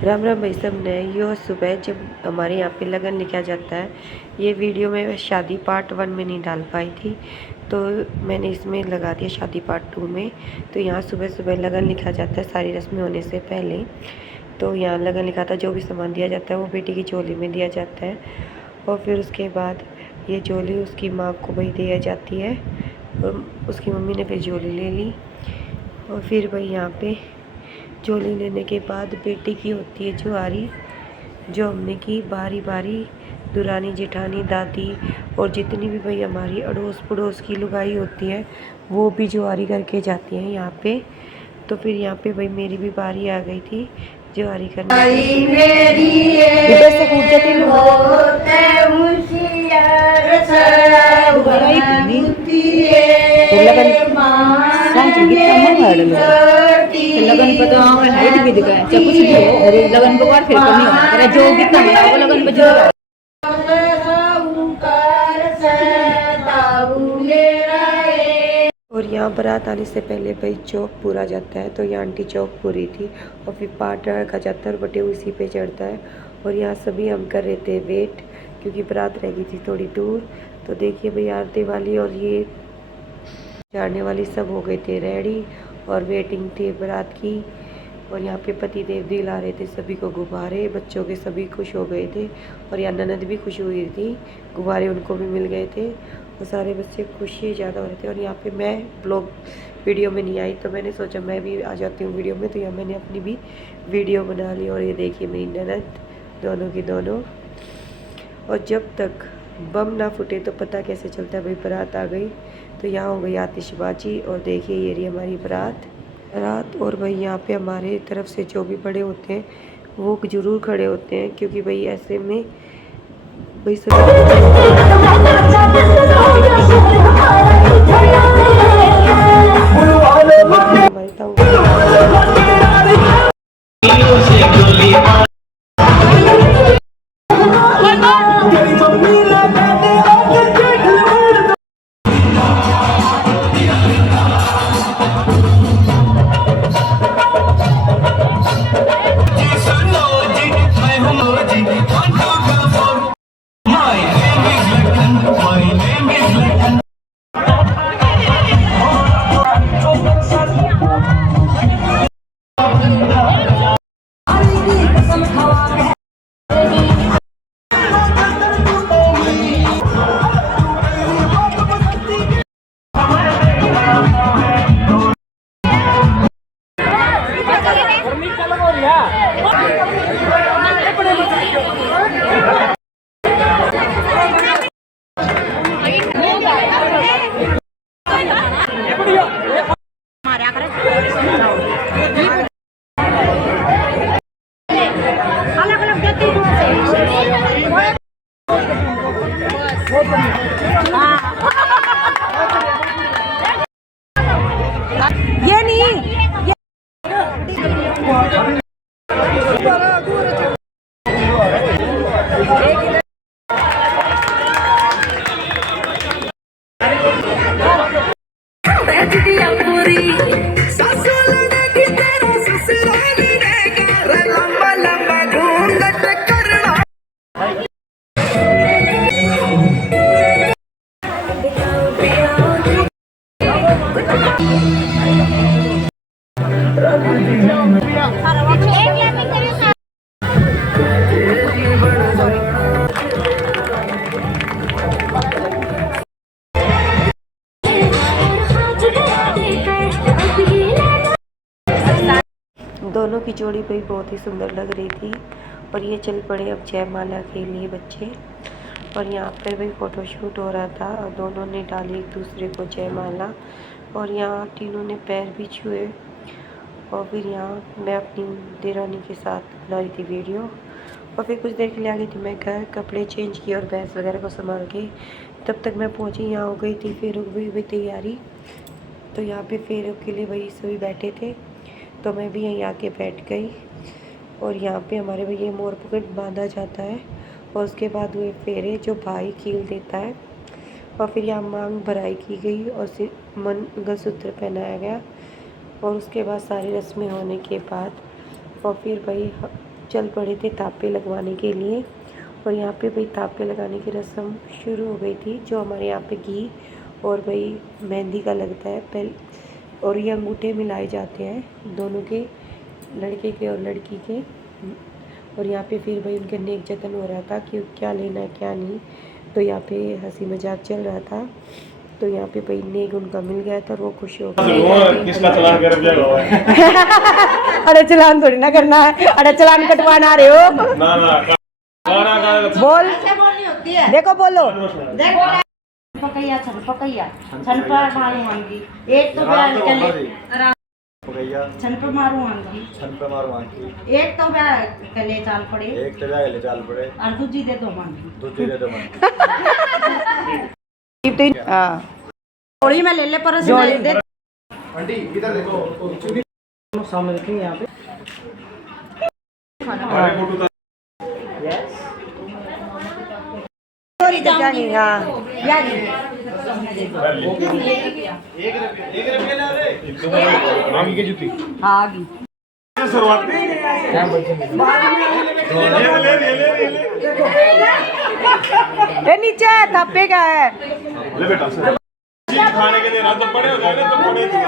राम राम भाई सब ने। यो सुबह जब हमारे यहाँ पे लगन लिखा जाता है, ये वीडियो में शादी पार्ट 1 में नहीं डाल पाई थी, तो मैंने इसमें लगा दिया शादी पार्ट 2 में। तो यहाँ सुबह सुबह लगन लिखा जाता है सारी रस्में होने से पहले। तो यहाँ लगन लिखा था, जो भी सामान दिया जाता है वो बेटी की झोली में दिया जाता है, और फिर उसके बाद ये झोली उसकी माँ को भाई दिया जाती है, और उसकी मम्मी ने फिर झोली ले ली। और फिर भाई यहाँ पे झोली लेने के बाद बेटी की होती है जुआरी, जो हमने की बारी बारी दुरानी जेठानी दादी और जितनी भी भाई हमारी अड़ोस पड़ोस की लुगाई होती है वो भी जुआरी करके जाती हैं यहाँ पे। तो फिर यहाँ पे भाई मेरी भी बारी आ गई थी जुआरी करने लगन पर तो हाइट भी दिखाए चाहे कुछ भी हो, और लगन के बाद फिर कमी होना तेरा जो कितना बनाओ लगन पे जो और यहाँ बारात आने से पहले भाई चौक पूरा जाता है। तो यहाँ आंटी चौक पूरी थी और फिर पाट रखा जाता है और बटे उसी पे चढ़ता है। और यहाँ सभी हम कर रहे थे वेट, क्योंकि बारात रह गई थी थोड़ी दूर। तो देखिए भाई आरती वाली और ये चढ़ने वाली सब हो गए थे रेडी, और वेटिंग थी बारात की। और यहाँ पे पति देव दिला रहे थे सभी को गुब्बारे, बच्चों के सभी खुश हो गए थे। और यहाँ ननद भी खुश हुई थी, गुब्बारे उनको भी मिल गए थे, और सारे बच्चे खुशी ज़्यादा हो रहे थे। और यहाँ पे मैं ब्लॉग वीडियो में नहीं आई, तो मैंने सोचा मैं भी आ जाती हूँ वीडियो में। तो यहाँ मैंने अपनी भी वीडियो बना ली। और ये देखिए मेरी ननद दोनों की दोनों। और जब तक बम ना फूटे तो पता कैसे चलता है भाई बारात आ गई। तो यहाँ हो गई आतिशबाजी, और देखिए ये रही हमारी बारात। और भाई यहाँ पे हमारे तरफ से जो भी बड़े होते हैं वो ज़रूर खड़े होते हैं, क्योंकि भाई ऐसे में भाई ये नहीं दोनों की जोड़ी भाई बहुत ही सुंदर लग रही थी। और ये चल पड़े अब जयमाला के लिए बच्चे। और यहाँ पर भाई फ़ोटोशूट हो रहा था, और दोनों ने डाली एक दूसरे को जयमाला। और यहाँ तीनों ने पैर भी छुए। और फिर यहाँ मैं अपनी देरानी के साथ बना रही थी वीडियो। और फिर कुछ देर के लिए आ गई थी मैं घर, कपड़े चेंज किए और भैंस वगैरह को संभाल के। तब तक मैं पहुँची, यहाँ हो गई थी फिर भी तैयारी। तो यहाँ पे फेरों के लिए वही सभी बैठे थे, तो मैं भी यहीं आके बैठ गई। और यहाँ पे हमारे भाई ये मोर पकड़ बांधा जाता है, और उसके बाद हुए फेरे जो भाई कील देता है। और फिर यहाँ मांग भराई की गई और मंगलसूत्र पहनाया गया। और उसके बाद सारी रस्में होने के बाद और फिर भाई चल पड़े थे तापे लगवाने के लिए। और यहाँ पे भाई तापे लगाने की रस्म शुरू हो गई थी, जो हमारे यहाँ पे घी और भाई मेहंदी का लगता है पहले, और ये अंगूठे मिलाए जाते हैं दोनों के, लड़के के और लड़की के। और यहाँ पे फिर भाई उनके नेक जतन हो रहा था कि क्या लेना है क्या नहीं, तो यहाँ पे हंसी मजाक चल रहा था। तो यहाँ पे भाई नेक उनका मिल गया था और वो खुश हो गए। किसका चलान कर दिया हुआ है? अरे चलान थोड़ी ना करना है, अरे चलान कटवाना रहे हो ना ना बोल, ऐसे बोलनी होती है। देखो बोलो। देखो पकैया छन पर मारू आंगी, एक तो बैल चले छन पर मारू आंगी, एक तो बैल कले चाल पड़े, और दूजी दे दो मांगी। जोड़ी में ले ले पर जोड़ी दे। आंटी इधर देखो, सामने देखेंगे यहाँ पे। मांगी की जूती शुरुआती नीचे थप्पे का है। ले बेटा चीज खाने के लिए ना तो बड़े हो जाए ना, तो बड़े नहीं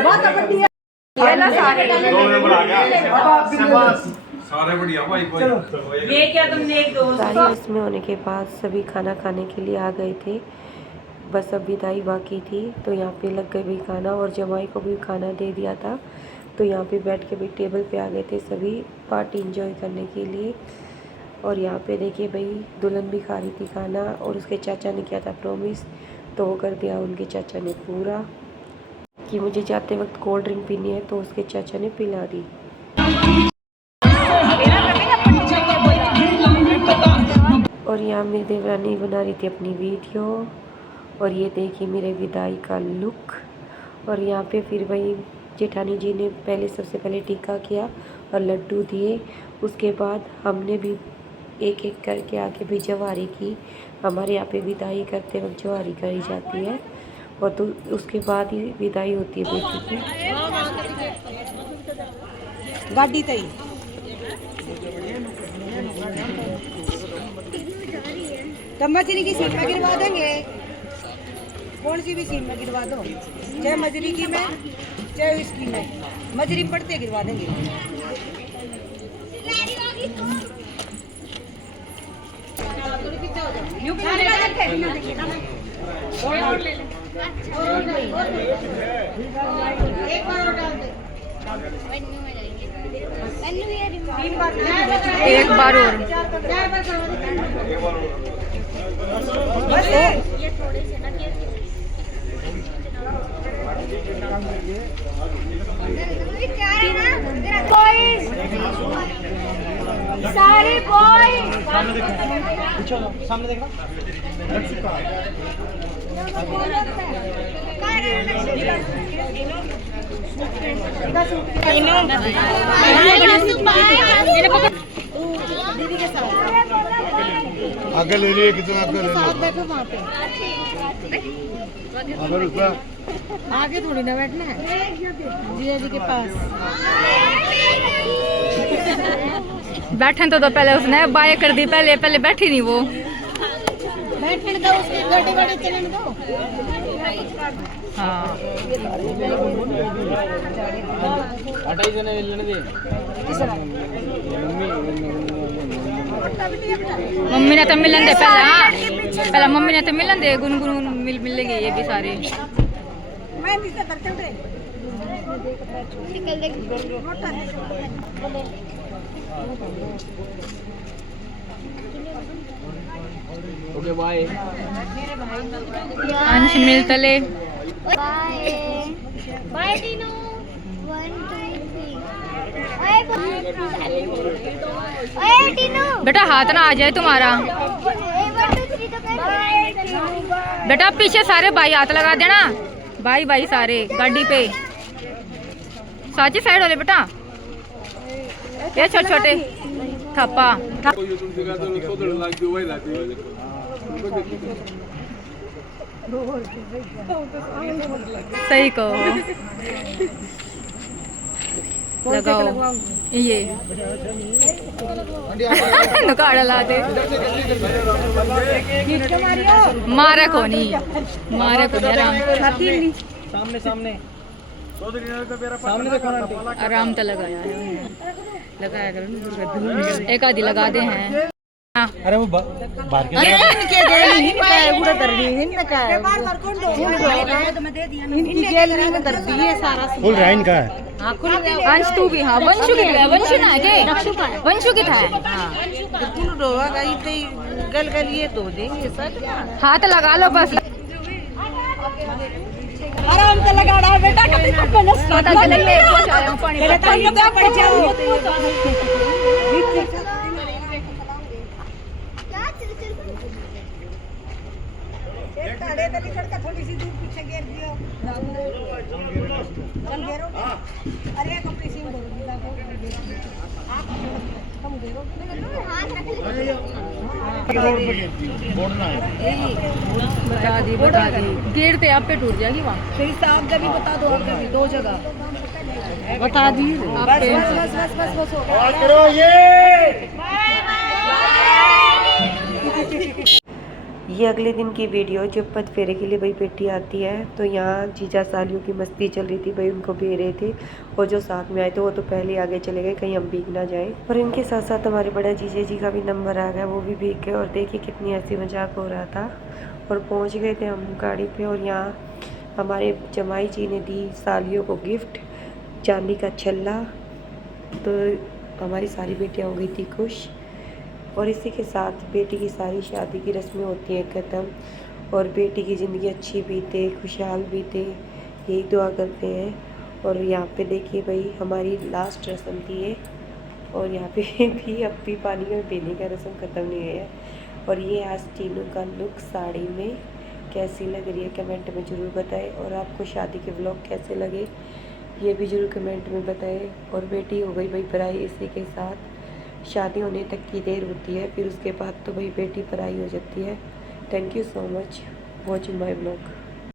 बहुत बढ़िया ये ना सारे 2 नंबर आ गया। सारे बढ़िया भाई भाई। ये क्या तुमने एक दोस्त सारी रस्में होने के बाद सभी खाना खाने के लिए आ गए थे, बस अब विदाई बाकी थी। तो यहाँ पे लग गए भी खाना, और जमाई को भी खाना दे दिया था। तो यहाँ पे बैठ के भी टेबल पे आ गए थे सभी पार्टी एंजॉय करने के लिए। और यहाँ पे देखिए भाई दुल्हन भी खा रही थी खाना, और उसके चाचा ने किया था प्रॉमिस, तो वो कर दिया उनके चाचा ने पूरा कि मुझे जाते वक्त कोल्ड ड्रिंक पीनी है, तो उसके चाचा ने पिला दी। और यहाँ मेरी देवरानी बना रही थी अपनी वीडियो, और ये देखिए मेरे विदाई का लुक। और यहाँ पे फिर भाई जेठानी जी ने पहले सबसे पहले टीका किया और लड्डू दिए, उसके बाद हमने भी एक एक करके आके भी जवारी की। हमारे यहाँ पे विदाई करते वक्त जवारी करी जाती है, और तो उसके बाद ही विदाई होती है बेटी की। गाड़ी तई तब मजरी की सीट में गिरवा देंगे, कौन सी भी सीट में गिरवा दो, चाहे मजरी की में चाहे इसकी में, मजरी पड़ते गिरवा देंगे। एक बार और सारे बॉयज सामने देखना। आगे ले लिए कितना आगे ले बैठो वहाँ पे, अगर उसमें आगे थोड़ी ना बैठना है जिया जी के पास। बैठे तो पहले उसने बाय कर दी, पहले पहले बैठी नहीं वो। बैठने दो उसकी गाड़ी गाड़ी चलने दो। हाँ मम्मी ने तो मिलन दे पहले। हाँ पहले मम्मी ने तो मिलन दे, गुनगुन मिलेगी ये भी सारे। Okay bye. अंश मिल तले बाय बाय टीनू 1 2 3 ओए टीनू बेटा हाथ ना आ जाए तुम्हारा। 1 2 3 तो कर। बेटा पीछे सारे भाई हाथ लगा देना, भाई भाई सारे गाड़ी पे। साची साइड वाले बेटा, ये छोटे छोटे थप्पा। सही कहो। लगाओ ये नुकाड़ा ला दे मारा को नहीं आराम आराम तो लगाया है लगाया करो एक आधी लगा दे हैं अरे वो बाहर के इनके गैलरी इनका है पूरा दर्दी इनका है इनकी गैलरी में दर्दी है सारा फुल राइन का है। हाँ खुल अंश तू भी हाँ वंशु की है वंशु ना है के वंशु की था खुल रोगा गई तो गल गल ये तो देंगे सर हाथ लगा लो बस आराम से लगा रहा बेटा कभी पता चले मैं कुछ आया हूं पानी पड़ जाओ थोड़ी सी दूर पीछे गिर दियो चल घेरो अरे कपड़ी सी तुम घेरो बता दी गेट पे आप पे टूट जाएगी वहाँ फिर आप जब भी बता दो और कभी दो जगह बता दी बस करो ये अगले दिन की वीडियो जब पद फेरे के लिए भाई बेटी आती है तो यहाँ जीजा सालियों की मस्ती चल रही थी भाई उनको भेज रहे थे और जो साथ में आए थे वो तो पहले आगे चले गए कहीं हम भीग ना जाए और इनके साथ साथ हमारे बड़ा जीजा जी का भी नंबर आ गया वो भी भीग गए और देखिए कितनी हंसी मजाक हो रहा था और पहुँच गए थे हम गाड़ी पे और यहाँ हमारे जमाई जी ने दी सालियों को गिफ्ट चांदी का छल्ला तो हमारी सारी बेटियाँ हो गई थी खुश और इसी के साथ बेटी की सारी शादी की रस्में होती हैं ख़त्म और बेटी की ज़िंदगी अच्छी बीते खुशहाल बीते यही दुआ करते हैं। और यहाँ पे देखिए भाई हमारी लास्ट रस्म थी ये और यहाँ पे भी अब भी पानी में पीने का रस्म ख़त्म नहीं हुई है। और ये आज तीनों का लुक साड़ी में कैसी लग रही है कमेंट में ज़रूर बताएं और आपको शादी के व्लॉग कैसे लगे ये भी ज़रूर कमेंट में बताएं। और बेटी हो गई भाई पराई इसी के साथ शादी होने तक की देर होती है फिर उसके बाद तो भाई बेटी पराई हो जाती है। Thank you so much watching my blog.